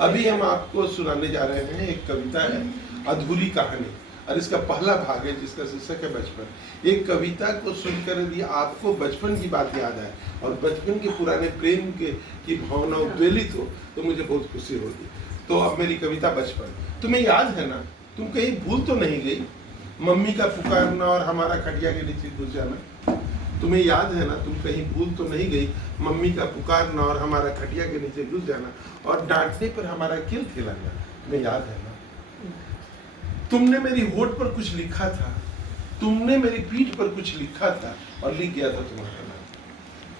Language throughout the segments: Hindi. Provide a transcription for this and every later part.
अभी हम आपको सुनाने जा रहे हैं, एक कविता है अधूरी कहानी, और इसका पहला भाग है जिसका शीर्षक है बचपन। एक कविता को सुनकर यदि आपको बचपन की बात याद आए और बचपन के पुराने प्रेम के की भावना उद्वेलित हो तो मुझे बहुत खुशी होगी। तो अब मेरी कविता बचपन। तुम्हें याद है ना, तुम कहीं भूल तो नहीं गई मम्मी का पुकारना और हमारा खटिया के नीचे घुस जाना? तुम्हें याद है ना, तुम कहीं भूल तो नहीं गई मम्मी का पुकारना और हमारा खटिया के नीचे घुस जाना और डांटने पर हमारा खिलखिलाना? तुम्हें याद है ना, तुमने मेरी होठ पर कुछ लिखा था, तुमने मेरी पीठ पर कुछ लिखा था और लिख गया था तुम्हारा नाम।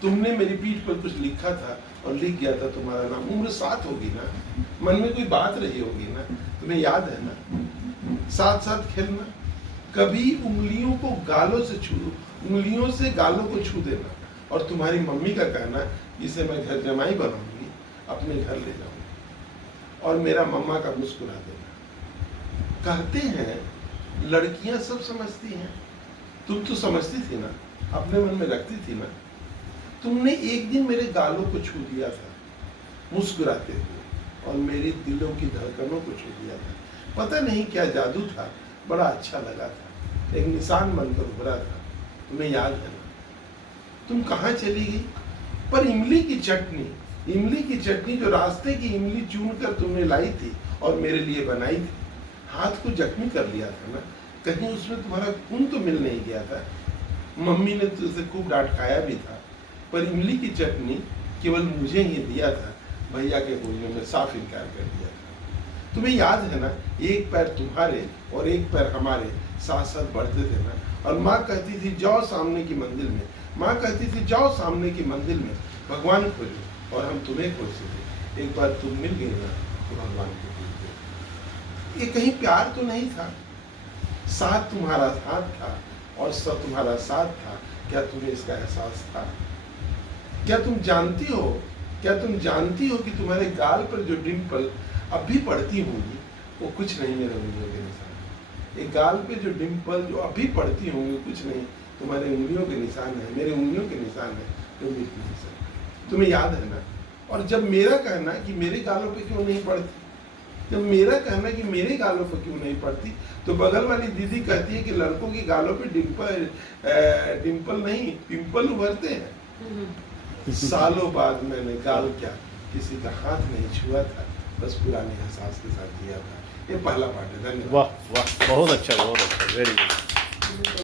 तुमने मेरी पीठ पर कुछ लिखा था और लिख गया था तुम्हारा नाम। उम्र साथ होगी ना, मन में कोई बात रही होगी ना, तुम्हें याद है ना, साथ साथ खेलना, कभी उंगलियों को गालों से छू, उंगलियों से गालों को छू देना और तुम्हारी मम्मी का कहना इसे मैं घर जमाई बनाऊंगी, अपने घर ले जाऊंगी, और मेरा मम्मा का मुस्कुरा देना। कहते हैं लड़कियां सब समझती हैं, तुम तो समझती थी ना, अपने मन में रखती थी ना। तुमने एक दिन मेरे गालों को छू दिया था मुस्कुराते हुए और मेरी दिलों की धड़कनों को छू दिया था। पता नहीं क्या जादू था, बड़ा अच्छा लगा था, एक निशान बनकर उभरा था। तुम्हें याद है ना, तुम कहाँ चली गई? पर इमली की चटनी जो रास्ते की इमली चुन कर तुमने लाई थी और मेरे लिए बनाई थी, हाथ को जख्मी कर लिया था ना, कहीं उसमें तुम्हारा खून तो मिल नहीं गया था। मम्मी ने तुझसे खूब डांट खाया भी था, पर इमली की चटनी केवल मुझे ही दिया था, भैया के बोलने में साफ इनकार कर दिया था। तुम्हें याद है ना, एक पैर तुम्हारे और एक पैर हमारे साथ साथ बढ़ते थे ना, और माँ कहती थी जाओ सामने की मंदिर में, माँ कहती थी जाओ सामने की मंदिर में भगवान खोजो, और हम तुम्हें खोजते थे। एक बार तुम मिल गई ना तो भगवान को खोज गए। ये कहीं प्यार तो नहीं था, साथ तुम्हारा साथ था और सब तुम्हारा साथ था। क्या तुम्हें इसका एहसास था? क्या तुम जानती हो कि तुम्हारे गाल पर जो डिम्पल अब भी पड़ती होंगी वो कुछ नहीं मेरे उंगलियों के निशान। एक गाल पे जो डिम्पल जो अभी पड़ती होंगी कुछ नहीं, तुम्हारे उंगलियों के निशान है, मेरे उंगलियों के निशान है, जो मिट नहीं सकते। तुम्हें याद है ना, और जब मेरा कहना कि मेरे गालों पे क्यों नहीं पड़ती, जब मेरा कहना कि मेरे गालों पर क्यों नहीं पड़ती, तो बगल वाली दीदी कहती है कि लड़कों की गालों पे डिम्पल नहीं पिंपल उभरते हैं। सालों बाद मैंने गाल क्या किसी का हाथ नहीं छुआ था, बस पुराने एहसास के साथ जिया था। ये पहला पार्ट है। धन्यवाद। वाह वाह, बहुत अच्छा, वेरी गुड।